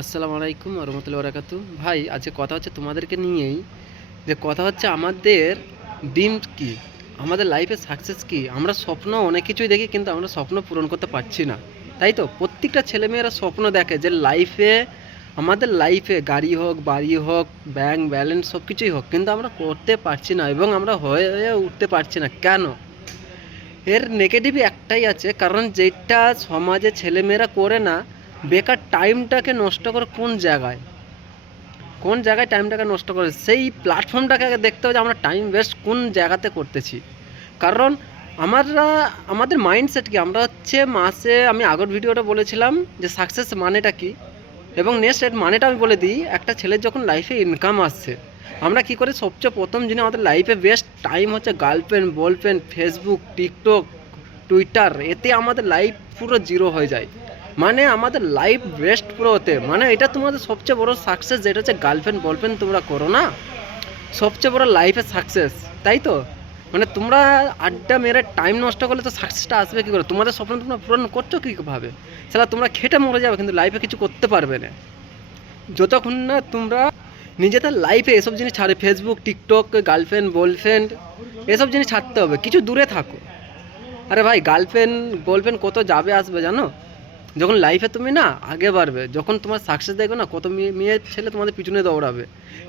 আসসালামু আলাইকুম রহমতুল্লাহি ওয়া বারাকাতুহু। ভাই আজকে কথা হচ্ছে তোমাদেরকে নিয়েই, যে কথা হচ্ছে আমাদের ড্রিম কী, আমাদের লাইফে সাকসেস কী। আমরা স্বপ্ন অনেক কিছুই দেখি, কিন্তু আমরা স্বপ্ন পূরণ করতে পারছি না, তাই তো? প্রত্যেকটা ছেলেমেয়েরা স্বপ্ন দেখে যে লাইফে, আমাদের লাইফে গাড়ি হোক, বাড়ি হোক, ব্যাংক ব্যালেন্স সব কিছুই হোক, কিন্তু আমরা করতে পারছি না এবং আমরা হয়ে উঠতে পারছি না। কেন? এর নেগেটিভ একটাই আছে, কারণ যেটা সমাজে ছেলেমেয়েরা করে না, বেকার টাইমটাকে নষ্ট করে কোন জায়গায় টাইমটাকে নষ্ট করে সেই প্ল্যাটফর্মটাকে আগে দেখতে হবে যে আমরা টাইম ওয়েস্ট কোন জায়গাতে করতেছি। কারণ আমাদের মাইন্ডসেট কি, আমরা হচ্ছে মাসে, আমি আগের ভিডিওটা বলেছিলাম যে সাকসেস মানেটা কি, এবং নেক্সট এর মানেটা আমি বলে দিই। একটা ছেলের যখন লাইফে ইনকাম আসছে, আমরা কি করি? সবচেয়ে প্রথম জিনিস আমাদের লাইফে বেস্ট টাইম হচ্ছে girlfriend, boyfriend, Facebook, TikTok, Twitter. এতে আমাদের লাইফ পুরো জিরো হয়ে যায়, মানে আমাদের লাইফ বেস্ট পুরো হতে, মানে এটা তোমাদের সবচেয়ে বড় সাকসেস, যেটা হচ্ছে গার্লফ্রেন্ড বয়ফ্রেন্ড তোমরা করো না, সবচেয়ে বড় লাইফের সাকসেস, তাই তো? মানে তোমরা আড্ডা মেরে টাইম নষ্ট করলে তো সাকসেসটা আসবে কী করে? তোমাদের স্বপ্ন তোমরা পূরণ করছো কীভাবে? সেটা তোমরা খেটে মরে যাবে, কিন্তু লাইফে কিছু করতে পারবে না যতক্ষণ না তোমরা নিজেদের লাইফে এসব জিনিস ছাড়ে। ফেসবুক, টিকটক, গার্লফ্রেন্ড, বয়ফ্রেন্ড, এসব জিনিস ছাড়তে হবে, কিছু দূরে থাকো। আরে ভাই, গার্লফ্রেন্ড বয়ফ্রেন্ড কত যাবে আসবে জানো? যখন লাইফে তুমি না আগে বাড়বে, যখন তোমার সাকসেস দেখবে না, কত মেয়ে ছেলে তোমাদের পিছনে দৌড়াবে।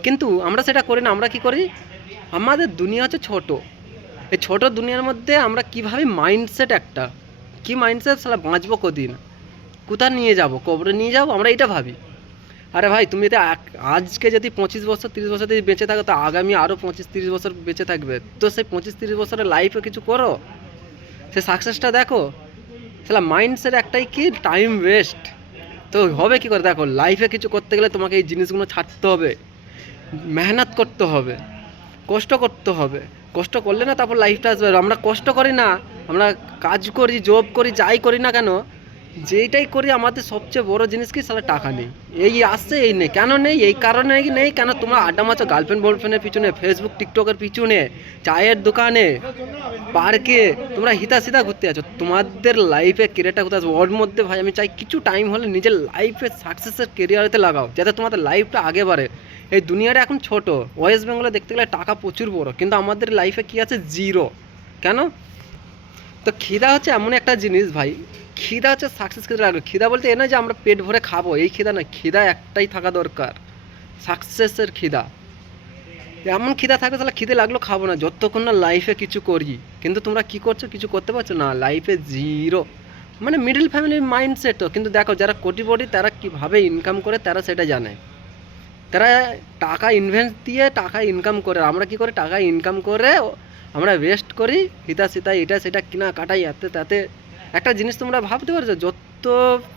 কিন্তু আমরা সেটা করি না। আমরা কি করি? আমাদের দুনিয়া হচ্ছে ছোট, এই ছোট দুনিয়ার মধ্যে আমরা কীভাবে মাইন্ডসেট একটা, কী মাইন্ডসেট, সালা বাঁচবো কদিন, কোথায় নিয়ে যাব, কবরে নিয়ে যাবো, আমরা এটা ভাবি। আরে ভাই, তুমি যদি আজকে যদি 25 বছর 30 বছর যদি বেঁচে থাকো, তো আগামী আরও 25-30 বছর বেঁচে থাকবে। তো সেই 25-30 বছরের লাইফে কিছু করো, সে সাকসেসটা দেখো। তাহলে মাইন্ডসেট একটাই কি, টাইম ওয়েস্ট। তো হবে কী করে? দেখো, লাইফে কিছু করতে গেলে তোমাকে এই জিনিসগুলো ছাড়তে হবে, মেহনত করতে হবে, কষ্ট করতে হবে। কষ্ট করলে না তারপর লাইফটা আসবে। আমরা কষ্ট করি না, আমরা কাজ করি, জব করি, যাই করি না কেন, যেইটাই করি আমাদের সবচেয়ে বড় জিনিস কি, সালা টাকা নেই। এই আসছে, এই নেই। কেন নেই? এই কারণে নেই, কেন তোমরা আড্ডা মারছো গার্লফ্রেন্ড বয়ফ্রেন্ডের পিছনে, ফেসবুক টিকটকের পিছনে, চায়ের দোকানে, পার্কে, তোমরা হিতা সিধা ঘুরতে আছো। তোমাদের লাইফে কেরিয়ারটা কোথায় আসবে? ওর মধ্যে ভাই আমি চাই কিছু টাইম হলে নিজের লাইফে সাকসেসের কেরিয়ারেতে লাগাও, যাতে তোমাদের লাইফটা আগে বাড়ে। এই দুনিয়াটা এখন ছোট। ওয়েস্ট বেঙ্গলে দেখতে গেলে টাকা প্রচুর বড়, কিন্তু আমাদের লাইফে কি আছে? জিরো। কেন? তো খিদা হচ্ছে এমন একটা জিনিস ভাই, খিদা হচ্ছে সাকসেস ক্ষেত্রে লাগবে। খিদা বলতে এ নয় যে আমরা পেট ভরে খাবো, এই খিদা নয়। খিদা একটাই থাকা দরকার, সাকসেসের খিদা। এমন খিদা থাকবে, তাহলে খিদে লাগলো খাবো না যতক্ষণ না লাইফে কিছু করি। কিন্তু তোমরা কি করছো? কিছু করতে পারছো না, লাইফে জিরো। মানে মিডল ফ্যামিলির মাইন্ডসেট তো। কিন্তু দেখো, যারা কোটিপতি তারা কীভাবে ইনকাম করে তারা সেটা জানে। তারা টাকা ইনভেস্ট দিয়ে টাকা ইনকাম করে। আমরা কি করে? টাকা ইনকাম করে আমরা ওয়েস্ট করি, হিতা সিতা এটা সেটা কিনা কাটাই, এতে তাতে। একটা জিনিস তোমরা ভাবতে পারছো, যত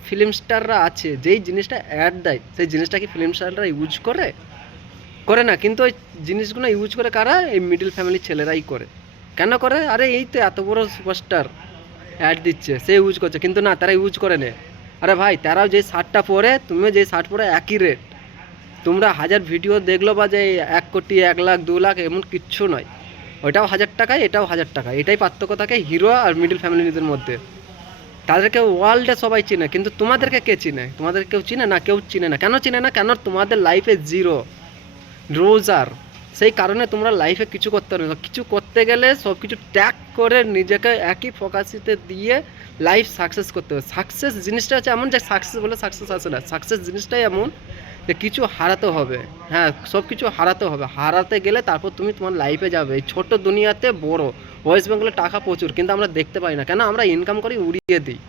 ফিল্ম স্টাররা আছে, যেই জিনিসটা অ্যাড দেয়, সেই জিনিসটা কি ফিল্ম স্টাররা ইউজ করে? করে না। কিন্তু ওই জিনিসগুলো ইউজ করে কারা? এই মিডল ফ্যামিলির ছেলেরাই করে। কেন করে? আরে এই তো এত বড় সুপারস্টার অ্যাড দিচ্ছে, সে ইউজ করছে, কিন্তু না, তারা ইউজ করে নে। আরে ভাই, তারাও যে শার্টটা পরে, তুমিও যে শার্ট পরে, একই রেট। তোমরা 1000 ভিডিও দেখলো, বা যে 1 কোটি 1 লাখ 2 লাখ, এমন কিচ্ছু নয়। ওইটাও 1000 টাকায়, এটাও 1000 টাকা। এটাই পার্থক্য থাকে হিরো আর মিডল ফ্যামিলিদের মধ্যে। তাদেরকে ওয়ার্ল্ডে সবাই চিনে, কিন্তু তোমাদেরকে কে চিনে? তোমাদের কেউ চিনে না, কেউ চিনে না। কেন চিনে না? কেন? তোমাদের লাইফে জিরো, রোজার। সেই কারণে তোমরা লাইফে কিছু করতে পারবে না। কিছু করতে গেলে সব কিছু ত্যাগ করে নিজেকে একই ফোকাসিতে দিয়ে লাইফ সাকসেস করতে হবে। সাকসেস জিনিসটা হচ্ছে এমন যে সাকসেস বলে সাকসেস আসে না। সাকসেস জিনিসটাই এমন যে কিছু হারাতে হবে। হ্যাঁ, সব কিছু হারাতে হবে। হারাতে গেলে তারপর তুমি তোমার লাইফে যাবে। এই ছোটো দুনিয়াতে বড়। ওয়েস্ট বেঙ্গলে টাকা প্রচুর, কিন্তু আমরা দেখতে পাই না। কেন? আমরা ইনকাম করি, উড়িয়ে দিই।